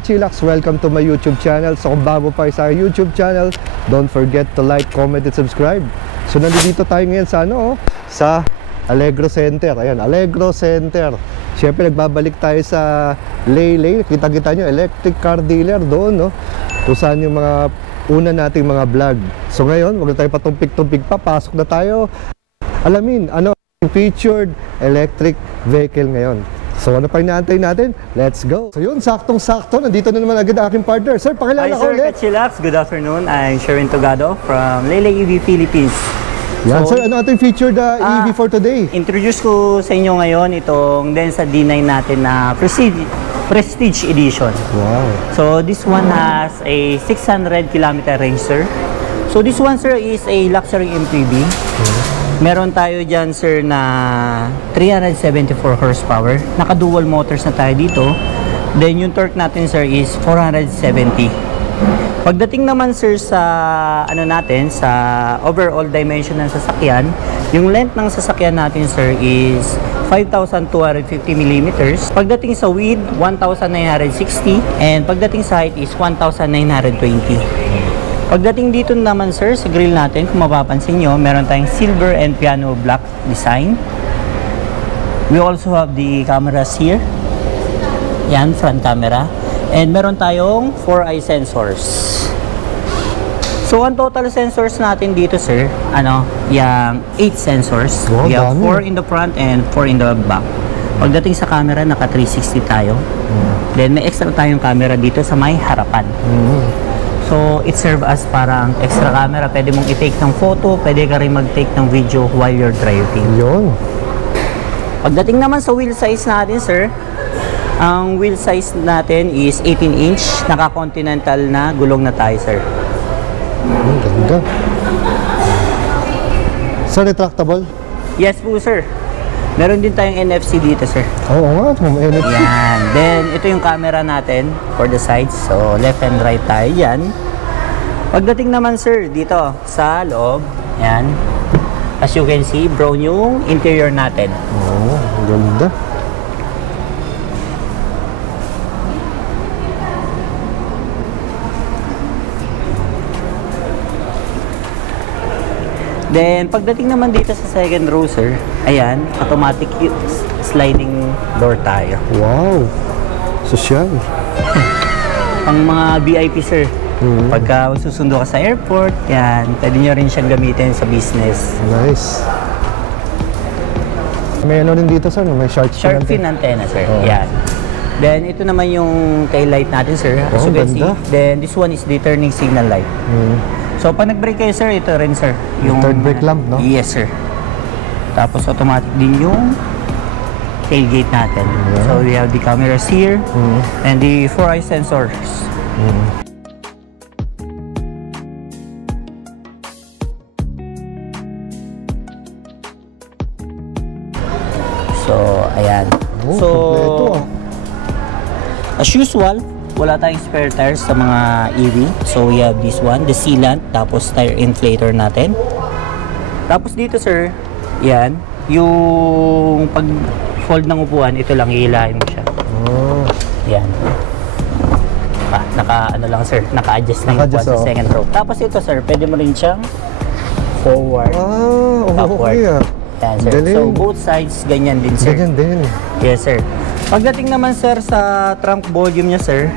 Chillax, welcome to my YouTube channel. So kung bago pa sa YouTube channel, don't forget to like, comment, and subscribe. So nandito tayo ngayon sa sa Allegro Center. Ayan, Allegro Center. Siyempre nagbabalik tayo sa Ley. Kita-kita nyo, electric car dealer doon, no? Kung saan yung mga una nating mga vlog. So ngayon, wag na tayo patumpik-tumpik pa. Pasok na tayo. Alamin, ano ang featured electric vehicle ngayon. So ano pa inaantay natin? Let's go! So yun, saktong-sakto. Nandito na naman agad ang aking partner. Sir, pakilala ko ulit. Hi Sir Chillax, good afternoon. I'm Sherin Togado from Ley EV Philippines. Yan, so, sir, ano ating featured EV for today? Introduce ko sa inyo ngayon itong Denza D9 natin na Prestige Edition. Wow! So this one has a 600 km range, sir. So this one, sir, is a luxury MPV. Meron tayo dyan, sir, na 374 horsepower. Naka-dual motors na tayo dito. Then yung torque natin, sir, is 470. Pagdating naman, sir, sa sa overall dimension ng sasakyan, yung length ng sasakyan natin, sir, is 5,250 mm. Pagdating sa width, 1,960. And pagdating sa height is 1,920. Pagdating dito naman, sir, sa grill natin, kung mapapansin nyo, meron tayong silver and piano black design. We also have the cameras here. Yan, front camera. And meron tayong 4-eye sensors. So, ang total sensors natin dito, sir, yung 8 sensors. Wow, we have dami. 4 in the front and 4 in the back. Pagdating sa camera, naka 360 tayo. Then, may extra tayong camera dito sa may harapan. So, it serves as parang extra camera. Pwede mong i-take ng photo, pwede ka rin mag-take ng video while you're driving. Yun. Pagdating naman sa wheel size natin, sir, ang wheel size natin is 18 inch. Naka-continental na gulong na tayo, sir. Ganda. Sir, retractable? Yes po, sir. Meron din tayong NFC dito, sir. Oo nga, NFC. Yan. Then, ito yung camera natin for the sides. So, left and right tayo yan. Pagdating naman, sir, dito sa loob, yan. As you can see, brown yung interior natin. Oo, ganda. Then, pagdating naman dito sa second row, sir, ayan, automatic sliding door tayo. Wow! Social. Pang mga VIP, sir. Pagka susundo ka sa airport, yan, pwede nyo rin siyang gamitin sa business. Nice. May ano rin dito, sir? May shark Fin antenna, sir. Yan. Then, ito naman yung tail light natin, sir. As you can see. Then, this one is the turning signal light. So, pag nag-brake kayo, sir, ito rin, sir. Yung third brake lamp, no? Yes, sir. Tapos, automatic din yung tailgate natin. Yeah. So, we have the cameras here and the 4-eye sensors. So, ayan. So, kompleto, as usual, wala tayong spare tires sa mga EV. So, we have this one, the sealant, tapos tire inflator natin. Tapos dito, sir, yan, yung pag-fold ng upuan, ito lang, ihilahin mo siya. Yan. Sir, naka-adjust na yung upuan sa second row. Tapos ito, sir, pwede mo rin siyang forward, backward. Okay. Yan, sir. Galing. So, both sides, ganyan din, sir. Ganyan din. Yes, sir. Pagdating naman, sir, sa trunk volume niya, sir,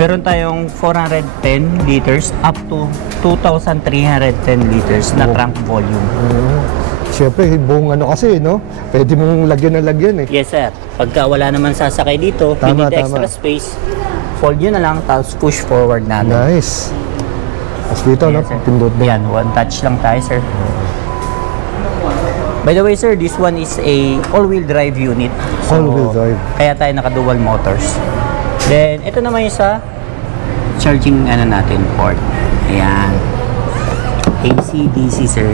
meron tayong 410 liters up to 2,310 liters na trunk volume. Siyempre, buong kasi, no? Pwede mong lagyan na lagyan, eh. Yes, sir. Pagka wala naman sasakay dito, you need extra space, fold yun na lang, tapos push forward natin. Nice. Tapos dito, yes, no? Pindot na. Yan, one touch lang tayo, sir. By the way, sir, this one is a all-wheel drive unit. So, all-wheel drive. Kaya tayo naka-dual motors. Then, ito naman yung sa charging natin, port. Ayan. AC, DC, sir.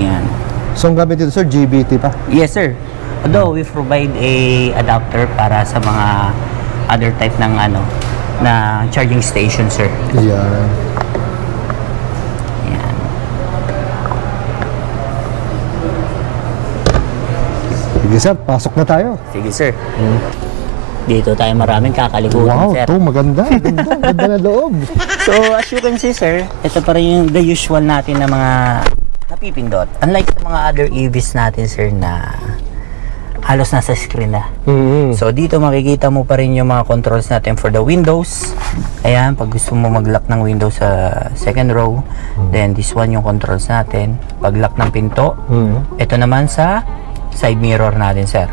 Ayan. So, ang gamit dito, sir, GBT pa? Yes, sir. Although, we provide a adapter para sa mga other type ng na charging station, sir. Ayan. Sige, sir, pasok na tayo. Sige, sir. Dito tayo maraming kakalikuhan, Wow, sir. to maganda. Ganda na loob. So, as you can see, sir, ito pa rin yung the usual natin na mga napipindot. Unlike sa mga other EVs natin, sir, na halos nasa screen na. So, dito makikita mo pa rin yung mga controls natin for the windows. Ayan, pag gusto mo mag-lock ng window sa second row, then this one yung controls natin. Pag-lock ng pinto, ito naman sa side mirror natin, sir.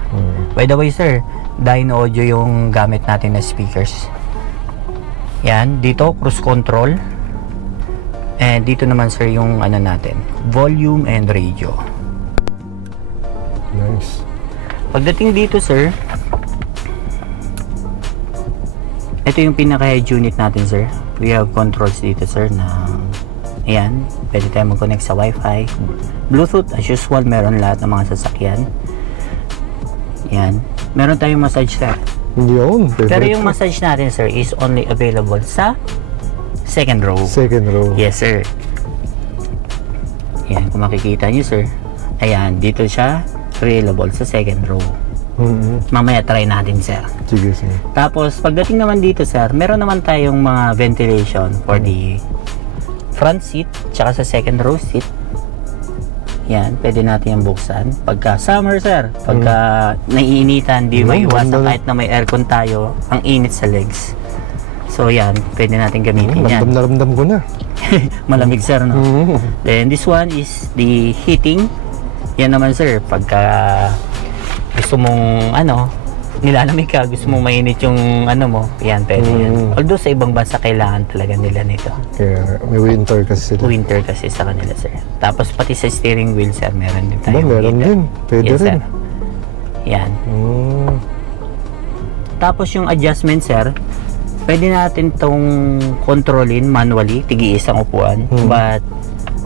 By the way, sir, Dyno Audio yung gamit natin na speakers. Yan, dito cruise control. And dito naman, sir, yung ano natin, volume and radio. Nice. Pagdating dito, sir, ito yung pinaka-head unit natin, sir. We have controls dito, sir, na ayan, pwede tayo mag-connect sa Wi-Fi. Bluetooth, as usual, meron lahat ng mga sasakyan. Ayan. Meron tayong massage, sir. Yun. Pero yung massage natin, sir, is only available sa second row. Second row. Yes, sir. Ayan, kung makikita nyo, sir. Ayan, dito siya available sa second row. Mamaya try natin, sir. Sige, sige. Tapos, pagdating naman dito, sir, meron naman tayong mga ventilation for the front seat, tsaka sa second row seat. Yan, pwede natin yung buksan. Pagka summer, sir, pagka naiinitan, di maiwasan kahit na may aircon tayo, ang init sa legs. So, yan, pwede natin gamitin yan. Ramdam na ramdam ko na. Malamig, sir, no? Then, this one is the heating. Yan naman, sir, pagka gusto mong, nilalamig ka, gusto mong mainit yung mo, yan, pwede yan. Although sa ibang bansa, kailangan talaga nila nito. Kaya may winter kasi sila. Winter kasi sa kanila, sir. Tapos pati sa steering wheel, sir, meron din tayo. Meron din. Pwede yes, rin. Sir. Yan. Tapos yung adjustment, sir, pwede natin tong kontrolin manually, tigi-isang upuan. But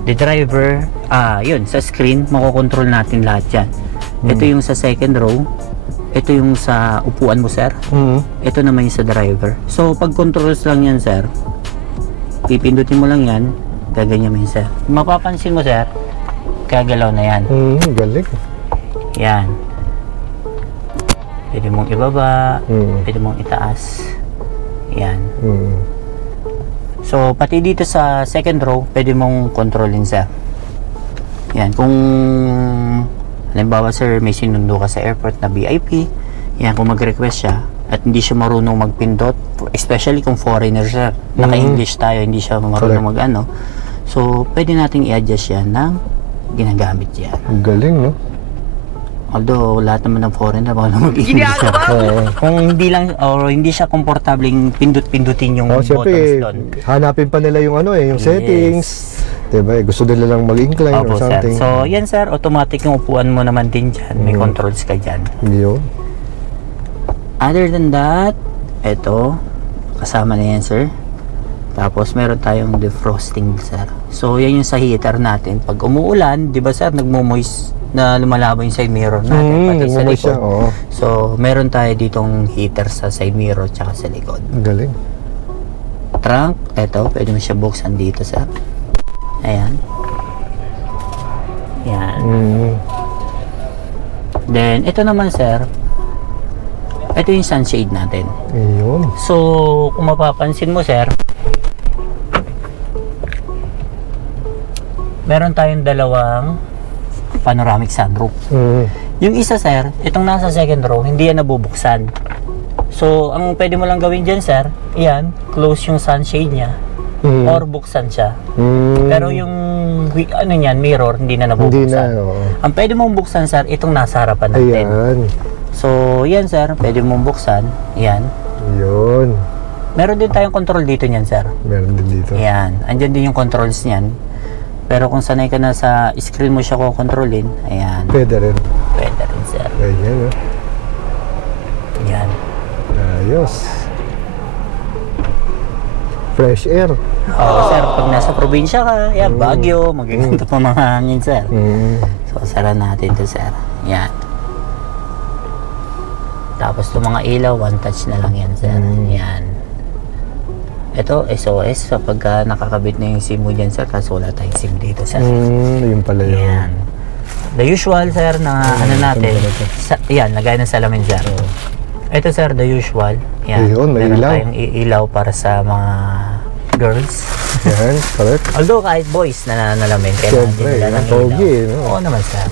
the driver, yun, sa screen, makokontrol natin lahat yan. Ito yung sa second row. Ito yung sa upuan mo, sir. Ito naman yung sa driver. So, pag controls lang yan, sir, pipindutin mo lang yan, gaganyan mo yun, sir. Mapapansin mo, sir, kagalaw na yan. Galing. Yan. Pwede mong ibaba, pwede mong itaas. Yan. So, pati dito sa second row, pwede mong kontrolin, sir. Yan. Kung halimbawa, sir, may sinundo ka sa airport na VIP, yan, kung mag-request siya at hindi siya marunong magpindot, especially kung foreigner, sir, naka-English tayo, hindi siya marunong mag-ano, so, pwede nating i-adjust yan ng ginagamit yan. Galing, no? Although, lahat naman ng foreigner marunong mag-English, sir. Kung hindi lang, or hindi siya komportabling pindut-pindutin yung buttons doon. Hanapin pa nila yung yung settings. Diba? Gusto nila lang mag-incline or something. Sir. So, yan, sir, automatic yung upuan mo naman din dyan. May controls ka dyan. Yun. Other than that, eto, kasama na yan, sir. Tapos, meron tayong defrosting, sir. So, yan yung sa heater natin. Pag umuulan, di ba, sir, nagmo-moist na lumalabo yung side mirror natin. Pati sa likod. So, meron tayo ditong heater sa side mirror tsaka sa likod. Galing. Trunk, eto, pwede mo siya buksan dito, sir. Ayan. Yan. Then, ito naman, sir. Ito yung sunshade natin. Ayun. So, kung mapapansin mo, sir, meron tayong dalawang panoramic sunroof. Yung isa, sir, itong nasa second row, hindi yan nabubuksan. So, ang pwede mo lang gawin dyan, sir, yan, close yung sunshade niya. Or buksan siya. Pero yung niyan, mirror, hindi na nabubuksan. Hindi na, Ang pwede mong buksan, sir, itong nasa harapan natin. Ayan. So, yan, sir, pwede mong buksan. Yan. Yun. Meron din tayong control dito niyan, sir. Meron din dito. Yan. Andyan din yung controls niyan. Pero kung sanay ka na sa screen mo siya ko-controlin, ayan. Pwede rin. Pwede rin, sir. Ayan, Yan. Ayos. Fresh air. Oo, sir, pag nasa probinsya ka, yan, Baguio, magiganda pa mga hangin, sir. So, sara natin to, sir. Yan. Tapos itong mga ilaw, one touch na lang yan, sir. Yan. Ito, SOS, kapag nakakabit na yung SIM mo dyan, sir, kaso wala tayong SIM dito, sir. Yun pala yun. Yan. The usual, sir, na natin. Yan, lagay ng salamin, sir. Ito sir, the usual. Yan. Ayun, may Meron ilaw. tayong ilaw para sa mga girls. Yan, correct. Although kahit boys na nalamin, kailangan Siyempre, din nila ng pogi, ilaw. no? Oo naman sir.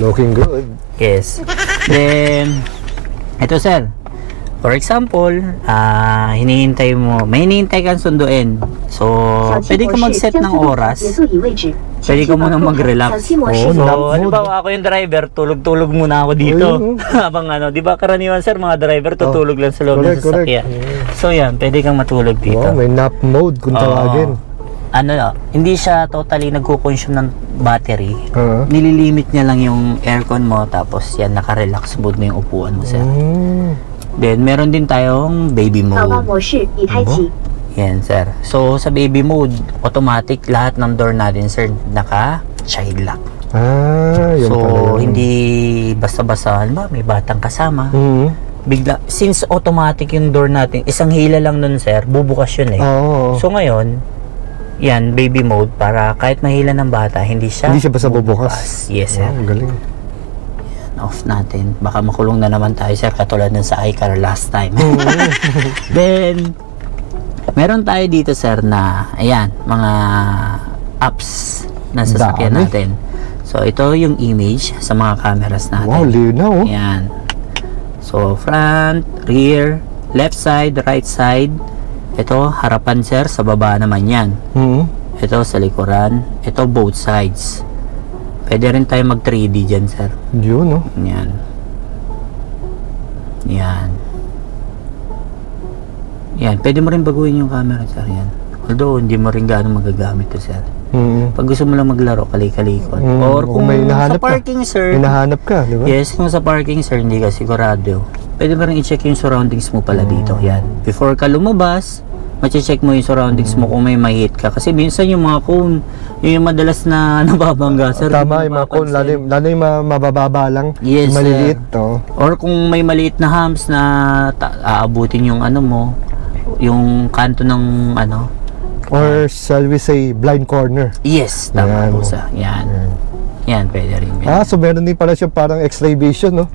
Looking good. Yes. Then, ito sir. For example, may hinihintay kang sunduin. So, pwede ka mag-set ng oras. Pwede ka muna mag-relax. So, halimbawa ako yung driver, tulog-tulog muna ako dito. Habang di ba karaniwan sir, mga driver tutulog lang sa loob ng sasakyan. So yan, pwede kang matulog dito. May nap mode kung tawagin. Hindi siya totally nagko-consume ng battery. Nililimit niya lang yung aircon mo, tapos yan, naka-relax mode na yung upuan mo sir. Then, meron din tayong baby mode. Yan, sir. So, sa baby mode, automatic lahat ng door natin, sir, naka-child lock. Yun So, pala. hindi basta-basta, may batang kasama. Bigla, since automatic yung door natin, isang hila lang nun, sir, bubukas yun eh. So, ngayon, yan, baby mode, para kahit mahila ng bata, hindi siya basta bubukas. Yes, sir. Galing. Off natin. Baka makulong na naman tayo, sir, katulad ng sa iCar last time. Then, meron tayo dito, sir, na, ayan, mga apps na sasakyan natin. So, ito yung image sa mga cameras natin. Wow, linaw. Ayan. So, front, rear, left side, right side. Ito, harapan, sir, sa baba naman yan. Ito, sa likuran. Ito, both sides. Pwede rin tayo mag 3D dyan, sir. Yun, no? Yan. Yan. Yan. Pwede mo rin baguhin yung camera, sir. Yan. Although, hindi mo rin gaano magagamit to, sir. Pag gusto mo lang maglaro, kali-kalikot. Or kung sa parking, sir. Hinahanap ka, di ba? Yes, kung sa parking, sir, hindi ka sigurado. Pwede mo rin i-check yung surroundings mo pala dito. Yan. Before ka lumabas, mache-check mo yung surroundings mo kung may mahit ka. Kasi minsan yung mga cone, yung madalas na nababangga, sir. Tama, yung mga cone, lalo yung mabababa lang. Yes, maliliit, no? Or kung may maliit na humps na aabutin yung mo, yung kanto ng Or shall we say, blind corner. Yes, tama po sa. Yan. Yan, pwede rin. So meron din pala siya parang X-ray vision, no?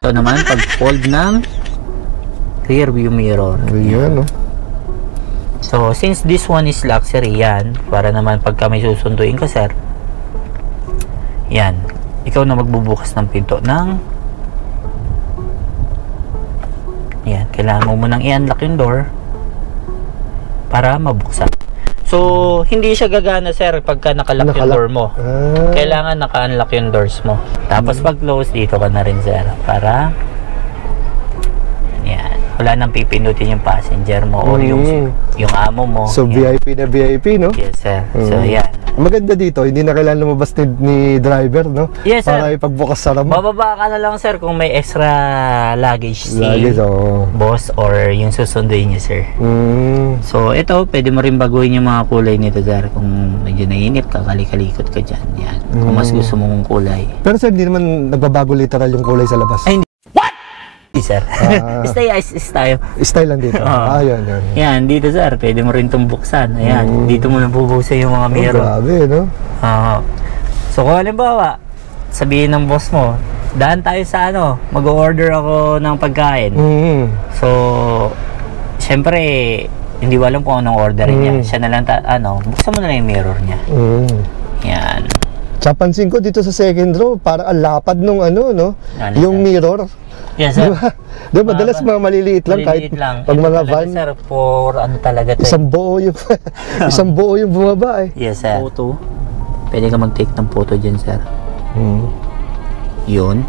Ito naman, pag-fold ng rear view mirror. Ayan, no? So, since this one is luxury, yan, para naman pagka may susunduin ka, sir, yan, ikaw na magbubukas ng pinto ng yan, kailangan mo munang i-unlock yung door para mabuksan. So, hindi siya gagana, sir, pagka nakalock yung door mo. Kailangan naka-unlock yung doors mo. Tapos pag close, dito ka na rin, sir, para yan, wala nang pipindutin yung passenger mo or yung amo mo. So, yan. VIP na VIP, no? Yes, sir. So, yan. Maganda dito, hindi na kailangan lumabas ni driver, no? Yes, sir. Para ipagbukas sa mo. Bababa ka na lang, sir, kung may extra luggage si boss or yung susunduin niya, sir. So, ito, pwede mo rin baguhin yung mga kulay nito, sir. Kung medyo nainip ka, kalikot ka dyan. Yan. Kung mas gusto mong kulay. Pero sir, hindi naman nagbabago literal yung kulay sa labas. Ay, hindi, sir. Stay tayo. Style lang dito. Yan. Yan, dito, sir. Pwede mo rin itong buksan. Ayan, dito mo nabubuksan yung mga mirror. Grabe, no? So, kung halimbawa, sabihin ng boss mo, daan tayo sa mag-order ako ng pagkain. So, syempre, hindi ko alam kung anong orderin niya. Siya na lang, buksan mo na lang yung mirror niya. Yan. Sa pansin ko dito sa second row, parang ang lapad nung no? Yung mirror. Yes, sir. Diba, madalas mga maliliit lang kahit pag mga van. Sir, for talaga to. Isang buo yung bumaba eh. Yes, sir. Photo. Pwede ka mag-take ng photo dyan, sir. Yun.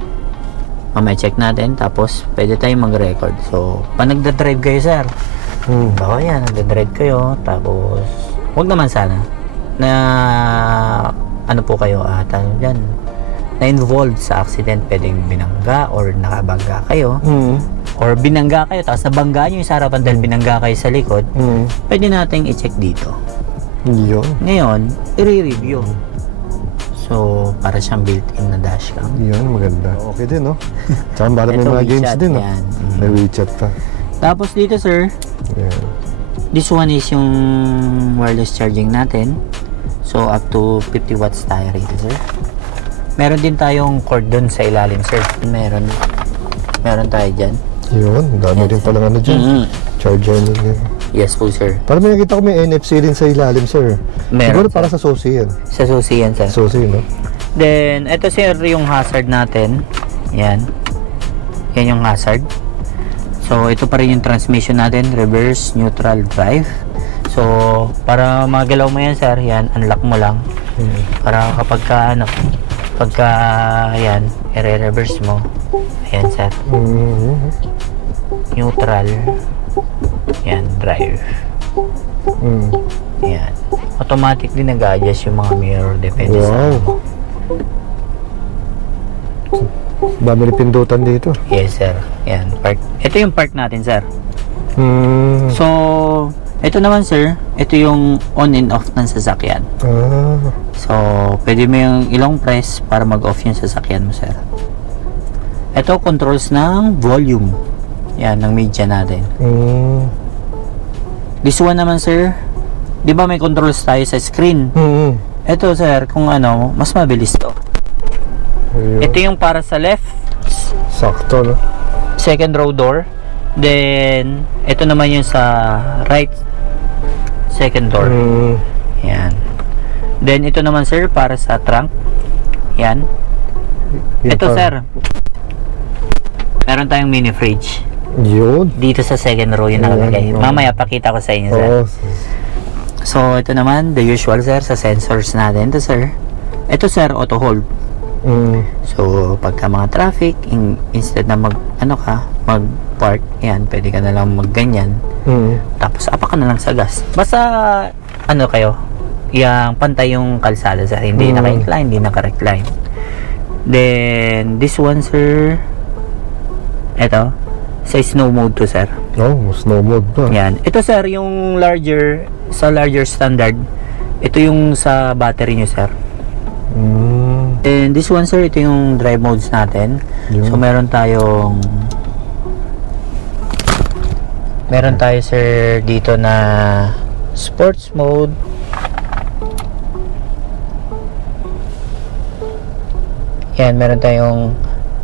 Mamaya check natin. Tapos, pwede tayong mag-record. So, pag nagda-drive kayo, sir. Baka yan, nagda-drive kayo. Tapos, wag naman sana na po kayo dyan na-involved sa accident, pwedeng binangga or nakabangga kayo or binangga kayo tapos nabangga nyo yung sa harapan dahil binangga kayo sa likod, pwede natin i-check dito. Yun. Ngayon, i-review. So, para siyang built-in na dashcam. Yun, maganda. Okay din, no? Tsaka para may mga games din, no? May WeChat pa. Tapos dito, sir, this one is yung wireless charging natin. So, up to 50 watts tayo rito, sir. Meron din tayong cord doon sa ilalim, sir. Meron tayo dyan. Yun, dami din palang ano dyan. Charger nyo. Yes po, sir. Parang may nakita ko may NFC rin sa ilalim, sir. Meron, Siguro para sa susi yan. Sa susi yan, sir. Susi, no? Then, ito, sir, yung hazard natin. Yan. Yan yung hazard. So, ito pa rin yung transmission natin. Reverse, neutral, drive. So, para magalaw mo yan, sir, yan, unlock mo lang. Para kapag ka, yan, i-reverse mo. Ayan, sir. Neutral. Yan, drive. Yan. Automatic din nag-adjust yung mga mirror. Depende sa ano. Dami rin pindutan dito. Yes, sir. Yan, park. Ito yung park natin, sir. So, ito naman, sir. Ito yung on and off ng sasakyan. So, pwede mo yung ilong press para mag-off yung sasakyan mo, sir. Ito, controls ng volume. Yan, ng media natin. This one naman, sir. Di ba may controls tayo sa screen? Ito, sir, kung ano, mas mabilis to. Ito yung para sa left. Sakto, no? Second row door. Then, ito naman yung sa right. Second door. Yan. Then, ito naman, sir, para sa trunk. Yan. Ito, sir. Meron tayong mini fridge. Yun. Dito sa second row yung nakalagay. Mamaya pakita ko sa inyo, sir. So, ito naman, the usual, sir, sa sensors natin. Ito, sir. Ito, sir, auto hold. So, pagka mga traffic, instead na mag-park, yan, pwede ka na lang mag-ganyan. Tapos, apak ka na lang sa gas. Basta, ano kayo, yung pantay yung kalsada, sir. Hindi naka-incline, hindi naka-recline. Then, this one, sir, ito, sa snow mode to, sir. Snow mode pa. Yan. Ito, sir, yung larger standard. Ito yung sa battery nyo, sir. And this one, sir, ito yung drive modes natin. So, meron tayo, sir, dito na sports mode. Yan, meron tayong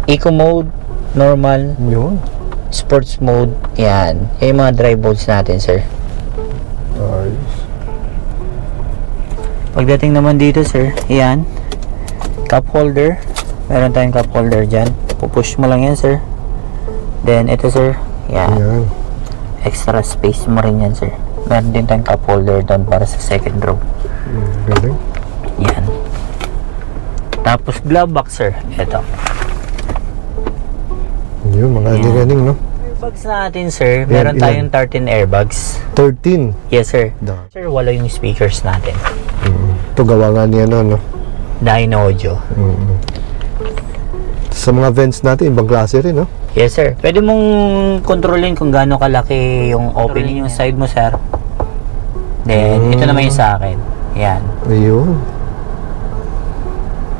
eco mode, normal, sports mode. Yan. Yan yung mga drive modes natin, sir. Pagdating naman dito, sir, yan, cup holder. Meron tayong cup holder dyan. Pupush mo lang yan, sir. Then, ito, sir, yan. Extra space mo rin yan, sir. Meron din tayong cup holder doon para sa second row. Yan. Tapos, glove box, sir. Ito. Yung mga running, no? Airbags natin, sir. Meron tayong 13 airbags. 13? Yes, sir. Sir, wala yung speakers natin. Ito gawa nga niya, no? Dyno Audio. Sa mga vents natin, ibang klase rin, no? Yes, sir. Pwede mong kontrolin kung gaano kalaki yung opening yung side mo, sir. Then, ito naman yung sa akin. Yan. Ayun.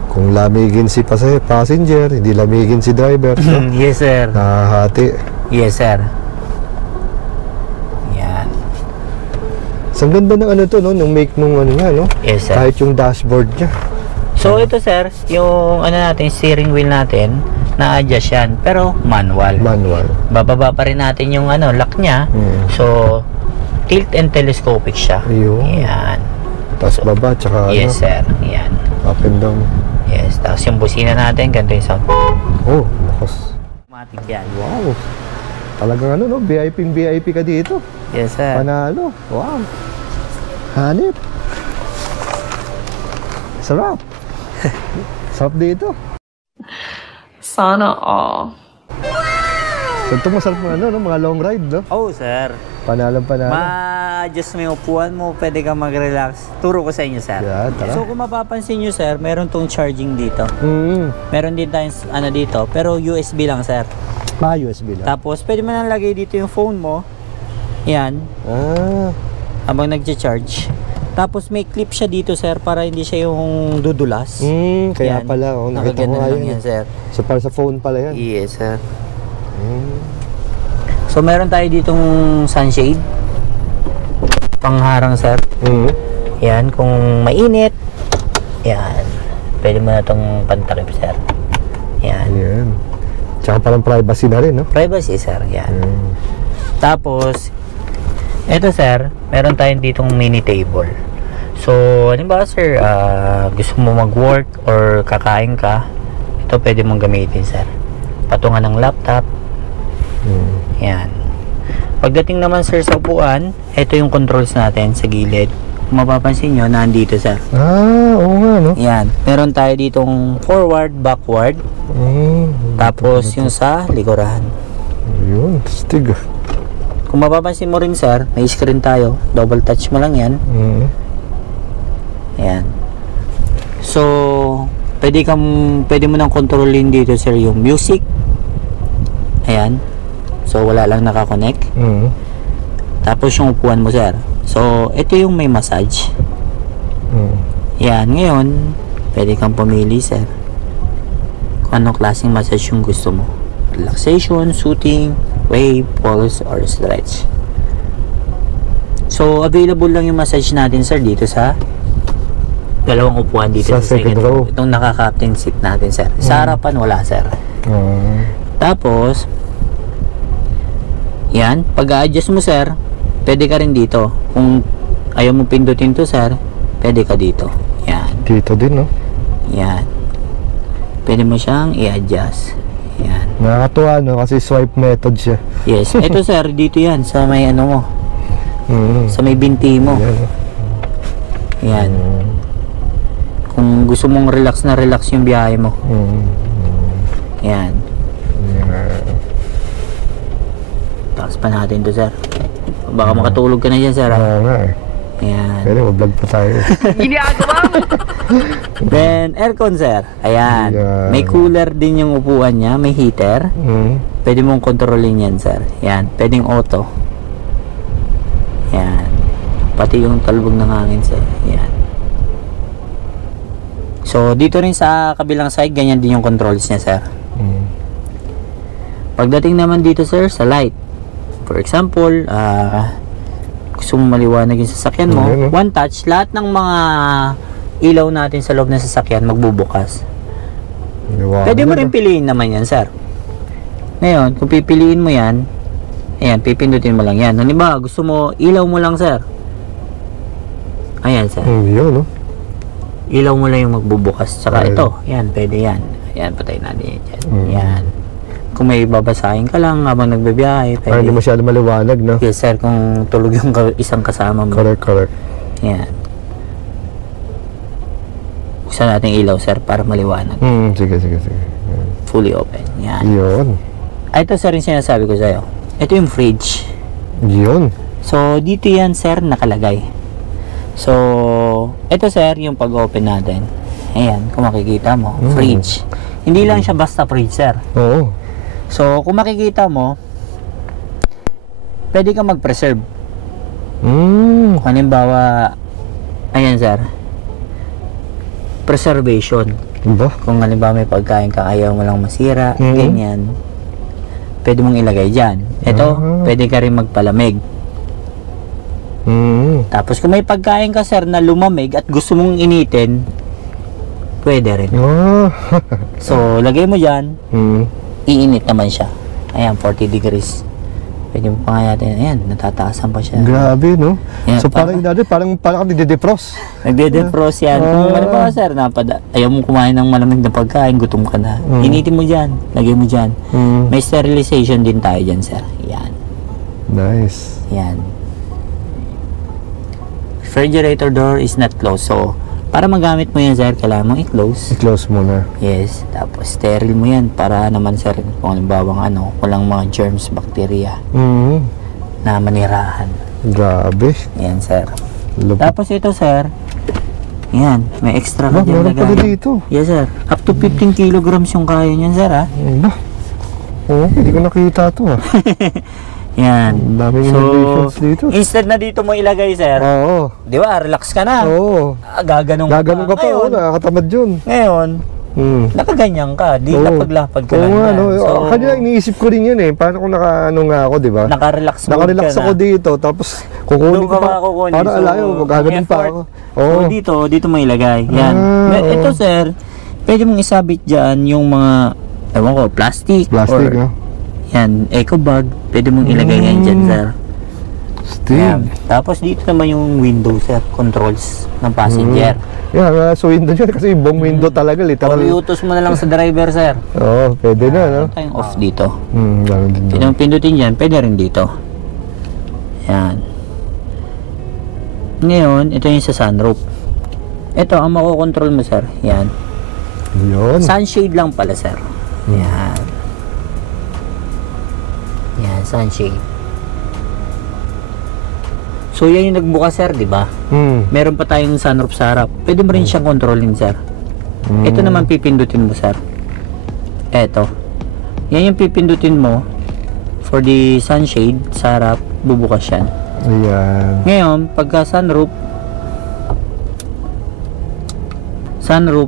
Kung lamigin si passenger, hindi lamigin si driver. No? Yes, sir. Nahahati. Yes, sir. Yan. Ang ganda ng ano to, no? Nung make nung ano niya, no? Yes, sir. Kahit yung dashboard niya. So, ito, sir, yung ano natin, steering wheel natin, na-adjust yan. Pero, manual. Bababa pa rin natin yung ano, lock niya. So, tilt and telescopic siya. Ayun. Yan. Tapos baba, tsaka yes, sir. Yan. Up and down. Yes. Tapos yung busina natin, ganito yung sound. Lakas. Automatic yan. Wow. Talagang ano, no? VIP ka dito. Yes, sir. Panalo. Wow. Hanip. Sarap. Sarap dito. Sana all. Ito masarap mga, no? Mga long ride, no? Oh, sir. Panalo. Ma-adjust mo yung upuan mo, pwede kang mag-relax. Turo ko sa inyo, sir. Yeah, tara. So, kung mapapansin nyo, sir, meron tong charging dito. Meron din tayong ano dito, pero USB lang, sir. USB lang. Tapos, pwede mo nang lagay dito yung phone mo. Yan. Habang nag-charge. Tapos, may clip siya dito, sir, para hindi siya yung dudulas. Kaya yan. Pala, nakita ko lang yan, sir. So, para sa phone pala yan. Yes, sir. So, meron tayo ditong sunshade. Pangharang, sir. Yan, kung mainit. Yan. Pwede mo na itong pantakip, sir. Yan. Ayan. Tsaka parang privacy na rin, no? Privacy, sir. Yan. Tapos, eto sir, meron tayong ditong mini table. So, ano ba sir, gusto mo mag-work or kakain ka, ito pwede mong gamitin sir. Patungan ng laptop. Yan. Pagdating naman sir sa upuan, ito yung controls natin sa gilid. Kung mapapansin nyo, nandito sir. Oo nga, no? Yan. Meron tayo ditong forward, backward. Tapos yung sa likuran. Yun, stig. Kung mapapansin mo rin sir, may screen tayo. Double touch mo lang yan. Ayan. So, pwede mo nang kontrolin dito sir yung music. Ayan. So, wala lang nakakonect. Tapos yung upuan mo sir. So, ito yung may massage. Ayan. Ngayon, pwede kang pumili sir kung anong klaseng massage yung gusto mo. Relaxation, soothing, wave, pulse, or stretch. So, available lang yung massage natin sir dito sa dalawang upuan dito Sa second row. Itong naka-captain seat natin sir. Sa harapan wala sir. Tapos yan, pag-a-adjust mo sir, pwede ka rin dito. Kung ayaw mo pindutin to sir, pwede ka dito. Yan. Dito din, no? Yan. Pwede mo siyang i-adjust. Yan. Nakakatuwa, no? Kasi swipe method siya. Yes. Ito sir, dito yan sa may ano mo. Sa may binti mo. Yan. Kung gusto mong relax na relax yung biyahe mo. Yan. Taas pa natin to sir. Baka makatulog ka na dyan sir. Oo nga eh. Yan. Pwede, mag-vlog pa tayo. Then, aircon sir. Ayan. Yan. May cooler din yung upuan niya. May heater. Pwede mong kontrolin yan sir. Yan. Pwedeng auto. Yan. Pati yung talbog ng hangin sir. Yan. So, dito rin sa kabilang side, ganyan din yung controls niya sir. Pagdating naman dito sir, sa light. For example, gusto mong maliwanag yung sasakyan mo, one touch, lahat ng mga ilaw natin sa loob ng sasakyan magbubukas. Pwede mo rin piliin naman yan sir. Ngayon, kung pipiliin mo yan, ayan, pipindutin mo lang yan. Halimbawa, gusto mo, ilaw mo lang sir. Ayan sir. Yun, no? Ilaw mo lang yung magbubukas. Tsaka ito, yan, pwede yan. Ayan, patay natin yan. Yan. Kung may babasahin ka lang habang nagbabiyahe, pwede. Hindi masyado maliwanag, no? Yes sir, kung tulog yung isang kasama mo. Correct. Yan. Buksan natin ilaw sir para maliwanag. Sige. Fully open. Yan. Yun. Ito sir yung sinasabi ko sa'yo. Ito yung fridge. Yun. So, dito yan sir nakalagay. So, ito sir yung pag-open natin. Ayan, kung makikita mo, fridge. Hindi lang siya basta fridge sir. Oo. So, kung makikita mo, pwede kang mag-preserve. Kung halimbawa, ayan sir, preservation. Ba? Kung halimbawa may pagkain ka, ayaw mo lang masira, ganyan, pwede mong ilagay dyan. Ito, pwede ka rin magpalamig. Tapos kung may pagkain ka sir na lumamig at gusto mong initin, pwede rin. So, lagay mo dyan, iinit naman siya. Ayan, 40 degrees. Pwede mo pa nga natin, ayan, natataasan pa siya. Grabe, no? Yan, So parang parang nagde-defrost. Nagde-defrost yan. Kung ano ba sir, ayaw mo kumain ng malamig na pagkain, gutom ka na. Initin mo dyan, lagay mo dyan. May sterilization din tayo dyan sir. Yan. Nice. Yan. Refrigerator door is not closed. So, para magamit mo yan sir, kailangan mong i-close. I-close mo na. Yes. Tapos, sterile mo yan para naman sir, kung halimbawa walang mga germs, bacteria na manirahan. Grabe. Yan sir. Lupit. Tapos ito sir, yan, may extra ka dyan Meron pala lagay. dito. Yes sir. Up to 15 kilograms yung kaya niyan sir ha. Ba? Oo, hindi ko nakita ito ah. Yan. Daming innovations dito. Instead na dito mo ilagay sir, Oo. di ba, relax ka na. Oo. Gaganon Gaganon ka pa, ngayon, nakakatamad yun. ngayon, nakaganyan ka, di Oo. lapag-lapag ka lang Oo nga, yan. no? So, Kanina iniisip ko rin yun eh. Paano kung ano nga ako, di ba? Naka-relax mode Naka-relax ka ako na. dito, tapos kukunin Doon ko ka pa. makakukunin. Parang alayo, magagaling pa ako. Oo. So, dito mo ilagay. Yan. Ah, Ito, oo. sir, pwede mong isabit dyan yung mga, ewan ko, plastic. Plastic, or, no? yan, eco bag. Pwede mong ilagay yan dyan, sir. Steve. Yan. Tapos dito naman yung window, sir, controls ng passenger. Yan, so window yun kasi yung buong window talaga, Or literal. iutos mo na lang sa driver, sir. Oo, pwede na, no? Tayong off dito. Gano'n din Pwede doon. mong pindutin dyan, pwede rin dito. Yan. Ngayon, ito yung sa sunroof. Ito, ang makokontrol mo, sir. Yan. Yun. Sunshade lang pala, sir. Yan. Yan, sunshade. So, yan yung nagbuka, sir, di ba? Meron pa tayong sunroof sa harap. Pwede mo rin siyang controlling, sir. Ito naman pipindutin mo, sir. Ito. Yan yung pipindutin mo for the sunshade sa harap, bubukas yan. Ayan. Ngayon, pagka sunroof,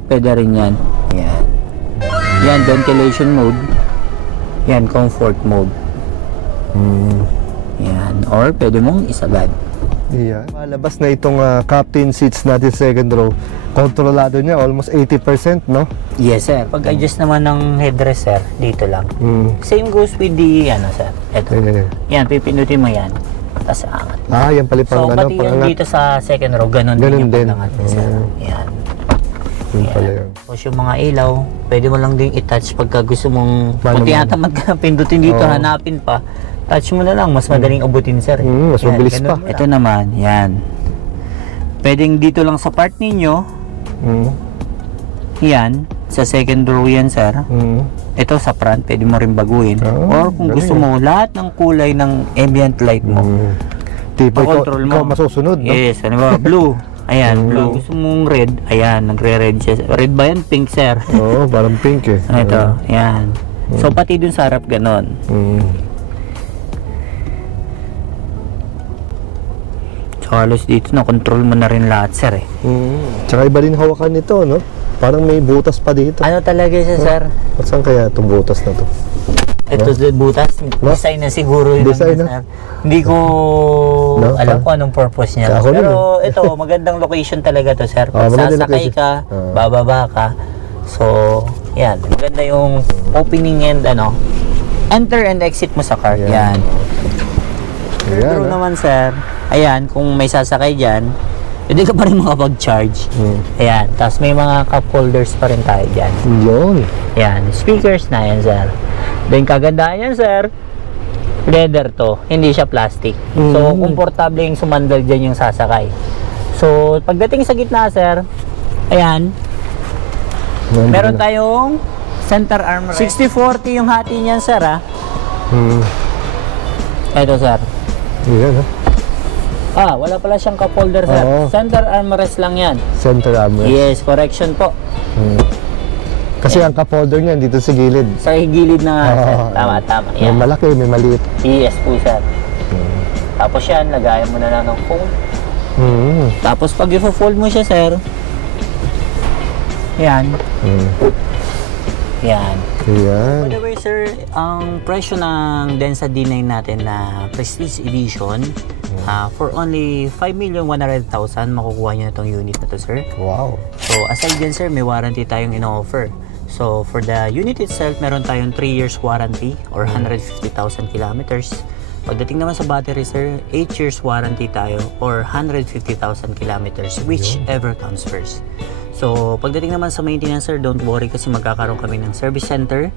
pwede rin yan. Yan. Yan, ventilation mode. Yan, comfort mode. Yan. Or, pwede mong isagad. Ayan. Malabas na itong captain seats natin second row. Kontrolado niya, almost 80%, no? Yes, sir. Pag-adjust naman ng headrest, sir, dito lang. Same goes with the, sir. Ito. Yan, pipindutin mo yan. Tapos angat. Yan pala pang So, pati yung dito sa second row, ganun Ganun din din. yung pag-angat niya, sir. Yan. Yun pala yun. Tapos yung mga ilaw, pwede mo lang din i-touch pagka gusto mong, Paano kung mo? tinatamad ka, pindutin dito, Oo. hanapin pa. Touch mo na lang, mas madaling abutin, sir. Mas Yan, mabilis ganun pa. mo lang. Ito naman, yan. Pwedeng dito lang sa part ninyo, yan, sa second row yan, sir. Ito sa front, pwede mo rin baguhin. Or kung gusto mo, lahat ng kulay ng ambient light mo, Tipo, control mo. ikaw masusunod, no? Yes, ano ba? Blue. Ayan, blue. Gusto mong red, ayan, nagre-red siya. Red ba yan? Pink, sir. Oo, parang pink eh. Ito, ayan. So, pati dun sa harap, ganon. So, halos dito na control mo na rin lahat, sir, eh. Tsaka iba rin hawakan nito, no? Parang may butas pa dito. Ano talaga siya, sir? Saan kaya itong butas na to? Ito sa butas, design na siguro yun. Design na? Sir. Hindi ko No? alam kung anong purpose niya. Ako rin, Pero ito, magandang location talaga to, sir. Pag magandang sasakay location. ka, bababa ka. So, yan. Maganda yung opening and enter and exit mo sa car. Yan. Ayan, Pero naman, sir, ayan, kung may sasakay dyan, hindi ka pa rin makapag-charge. Ayan. Tapos may mga cup holders pa rin tayo dyan. Yun. Yan, speakers na yan, sir. Then kagandahan yan, sir, leather to, hindi siya plastic. So, komportable yung sumandal dyan yung sasakay. So, pagdating sa gitna, sir, ayan, meron tayong center armrest. 60-40 yung hati niyan, sir, ha? Ito, sir. Ayan, ha? Wala pala siyang cup holder, sir. Oo. Center armrest lang yan. Center armrest. Yes, correction po. Kasi ang cup holder niyan dito sa gilid. Sa gilid na nga, sir. Tama. May Yan. malaki, may maliit. Yes po, sir. Tapos yan, lagayan mo na lang ng phone. Tapos pag i-fold mo siya, sir, yan. Yan. Ayan. By the way, sir, ang presyo ng Denza D9 natin na Prestige Edition, for only 5,100,000 makukuha nyo na itong unit na to, sir. Wow. So, aside dyan, sir, may warranty tayong ino-offer. So, for the unit itself, meron tayong 3 years warranty or 150,000 kilometers. Pagdating naman sa battery, sir, 8 years warranty tayo or 150,000 kilometers, whichever comes first. So, pagdating naman sa maintenance, sir, don't worry kasi magkakaroon kami ng service center.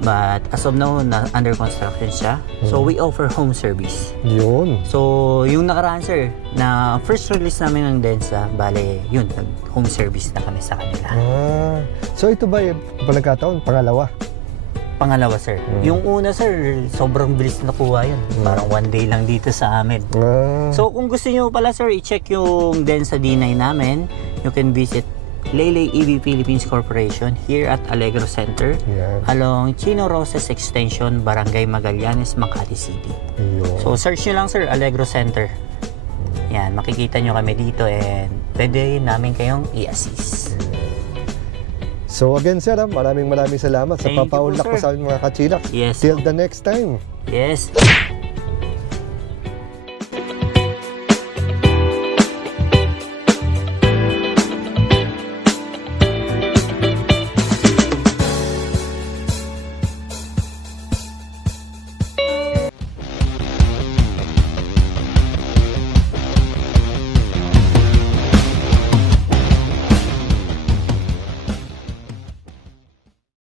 But as of now, under construction siya. So, we offer home service. Yun. So, yung nakaraan, sir, na first release namin ng Denza, bale, yun, nag-home service na kami sa kanila. So, ito ba yung pagkakataon? Pangalawa? Pangalawa, sir. Yung una, sir, sobrang bilis na nakuha yun. Parang 1 day lang dito sa amin. So, kung gusto nyo pala, sir, i-check yung Denza D9 namin, you can visit Lele EV Philippines Corporation here at Allegro Center along Chino Roses Extension, Barangay Magallanes, Makati City. So search nyo lang, sir, Allegro Center. Yan, makikita nyo kami dito and pwede namin kayong i-assist. So again sir, maraming salamat sa Thank you po, papaunlak ko sir. sa aming mga kachilak. Yes Till po. the next time. Yes.